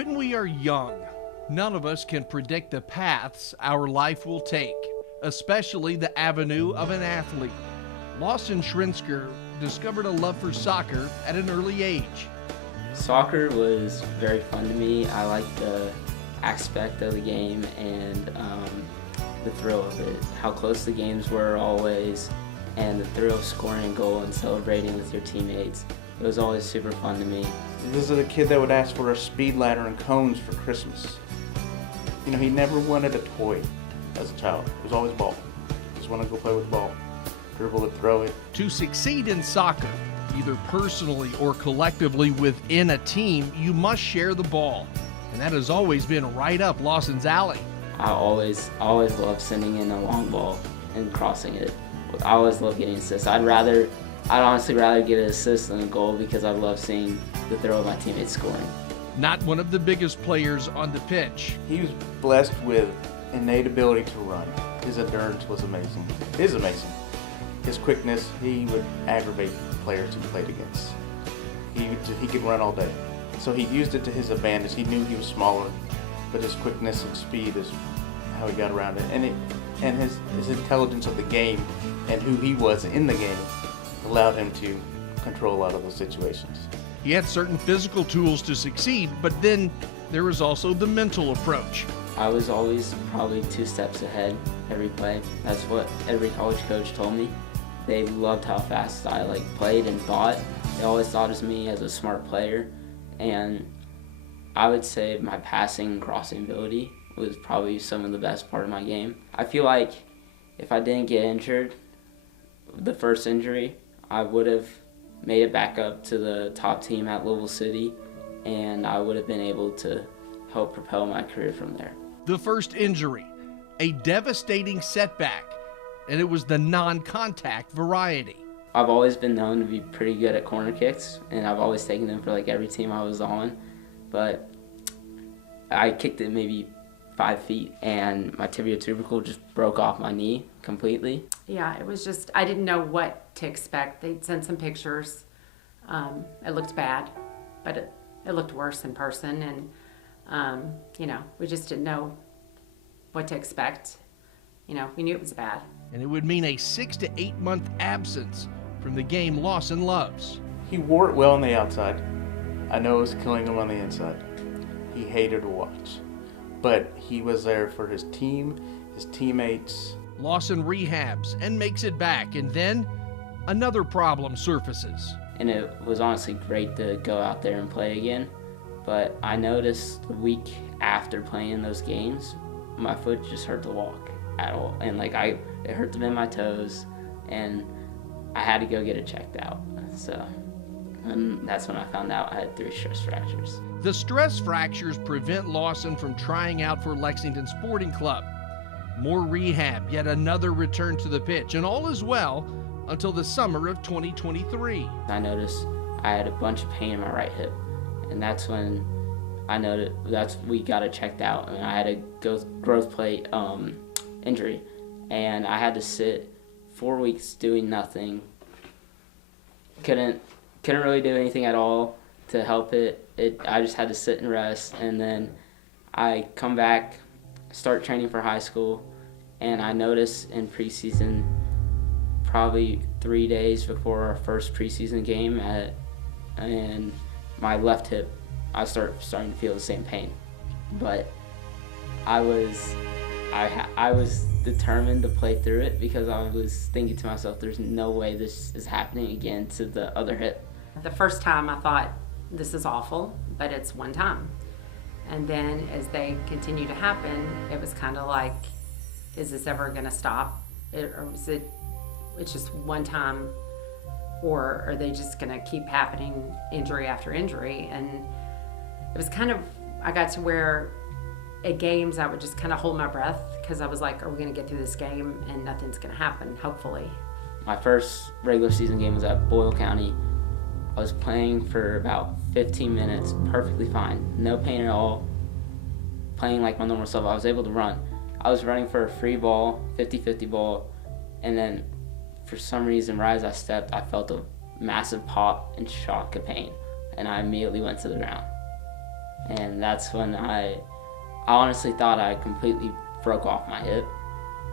When we are young, none of us can predict the paths our life will take, especially the avenue of an athlete. Lawson Shrensker discovered a love for soccer at an early age. Soccer was very fun to me. I liked the aspect of the game and the thrill of it, how close the games were always, and the thrill of scoring a goal and celebrating with your teammates. It was always super fun to me. This is a kid that would ask for a speed ladder and cones for Christmas. You know, he never wanted a toy as a child. It was always ball. Just wanted to go play with the ball, dribble it, throw it. To succeed in soccer, either personally or collectively within a team, you must share the ball. And that has always been right up Lawson's alley. I always loved sending in a long ball and crossing it. I always loved getting assists. I'd honestly rather get an assist than a goal because I love seeing the thrill of my teammates scoring. Not one of the biggest players on the pitch. He was blessed with innate ability to run. His endurance was amazing. It is amazing. His quickness, he would aggravate players he played against. He could run all day. So he used it to his advantage. He knew he was smaller, but his quickness and speed is how he got around it. And his intelligence of the game and who he was in the game allowed him to control a lot of those situations. He had certain physical tools to succeed, but then there was also the mental approach. I was always probably 2 steps ahead every play. That's what every college coach told me. They loved how fast I played and thought. They always thought of me as a smart player, and I would say my passing and crossing ability was probably some of the best part of my game. I feel like if I didn't get injured, the first injury, I would have made it back up to the top team at Louisville City, and I would have been able to help propel my career from there. The first injury, a devastating setback, and it was the non-contact variety. I've always been known to be pretty good at corner kicks, and I've always taken them for every team I was on, but I kicked it maybe 5 feet, and my tibia tubercle just broke off my knee completely. Yeah, it was just, I didn't know what to expect. They'd sent some pictures. It looked bad, but it looked worse in person, and we just didn't know what to expect. We knew it was bad. And it would mean a 6 to 8 month absence from the game Lawson loves. He wore it well on the outside. I know it was killing him on the inside. He hated to watch. But he was there for his team, his teammates. Lawson rehabs and makes it back, and then another problem surfaces. And it was honestly great to go out there and play again. But I noticed the week after playing those games, my foot just hurt to walk at all. And it hurt to bend my toes, and I had to go get it checked out. And that's when I found out I had 3 stress fractures. The stress fractures prevent Lawson from trying out for Lexington Sporting Club. More rehab, yet another return to the pitch, and all is well until the summer of 2023. I noticed I had a bunch of pain in my right hip, and that's when I noticed we got it checked out, and I had a growth plate injury, and I had to sit 4 weeks doing nothing. Couldn't really do anything at all to help it. I just had to sit and rest, and then I come back, start training for high school, and I noticed in preseason, probably 3 days before our first preseason game, and my left hip, I starting to feel the same pain. But I was determined to play through it because I was thinking to myself, there's no way this is happening again to the other hip. The first time I thought, this is awful, but it's one time. And then as they continue to happen, it was kind of like, is this ever going to stop? Or is it's just one time, or are they just going to keep happening injury after injury? And it was kind of, I got to where at games I would just kind of hold my breath because I was like, are we going to get through this game and nothing's going to happen, hopefully. My first regular season game was at Boyle County. I was playing for about 15 minutes, perfectly fine, no pain at all, playing like my normal self. I was able to run. I was running for a free ball, 50-50 ball, and then for some reason, right as I stepped, I felt a massive pop and shock of pain, and I immediately went to the ground. And that's when I honestly thought I completely broke off my hip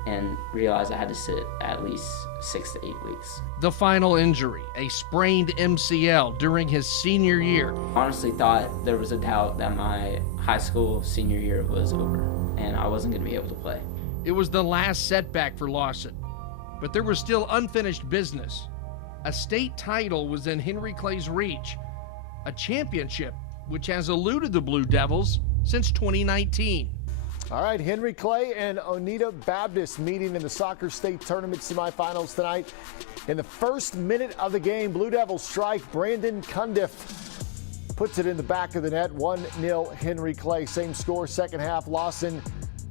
and realized I had to sit at least 6 to 8 weeks. The final injury, a sprained MCL during his senior year. Honestly thought there was a doubt that my high school senior year was over and I wasn't going to be able to play. It was the last setback for Lawson, but there was still unfinished business. A state title was in Henry Clay's reach, a championship which has eluded the Blue Devils since 2019. All right, Henry Clay and Oneida Baptist meeting in the soccer state tournament semifinals tonight. In the first minute of the game, Blue Devils strike. Brandon Cundiff puts it in the back of the net. 1-0 Henry Clay. Same score, second half. Lawson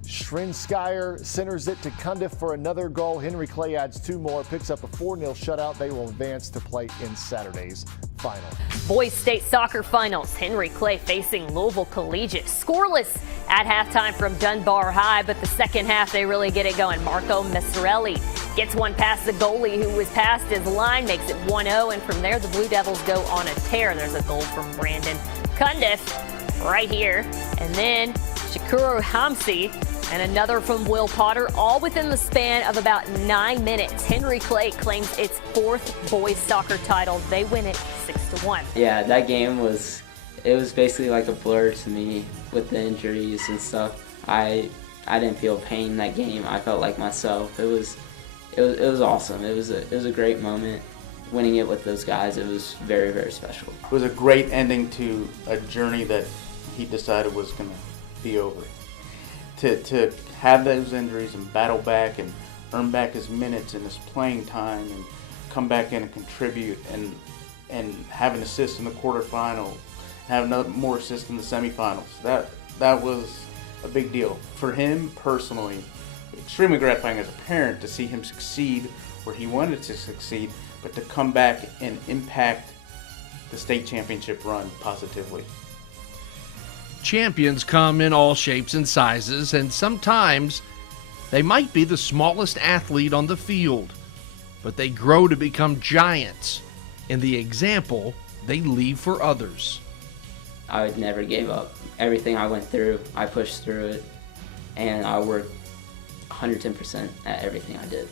Shrensker centers it to Cundiff for another goal. Henry Clay adds 2 more, picks up a 4-0 shutout. They will advance to play in Saturday's final. Boys State Soccer Finals. Henry Clay facing Louisville Collegiate. Scoreless at halftime from Dunbar High, but the second half they really get it going. Marco Massarelli gets one past the goalie who was past his line, makes it 1-0, and from there the Blue Devils go on a tear. There's a goal from Brandon Cundiff right here, and then Shakuro Hamsi and another from Will Potter, all within the span of about 9 minutes. Henry Clay claims its 4th boys soccer title. They win it 6-1. Yeah, that game was basically like a blur to me with the injuries and stuff. I didn't feel pain in that game. I felt like myself. It was awesome. It was a great moment. Winning it with those guys, it was very, very special. It was a great ending to a journey that he decided was going to be over. To have those injuries and battle back and earn back his minutes and his playing time and come back in and contribute and have an assist in the quarterfinal, have another more assists in the semifinals. That was a big deal for him personally. Extremely gratifying as a parent to see him succeed where he wanted to succeed, but to come back and impact the state championship run positively. Champions come in all shapes and sizes, and sometimes they might be the smallest athlete on the field, but they grow to become giants in the example they leave for others. I never gave up. Everything I went through, I pushed through it, and I worked 110% at everything I did.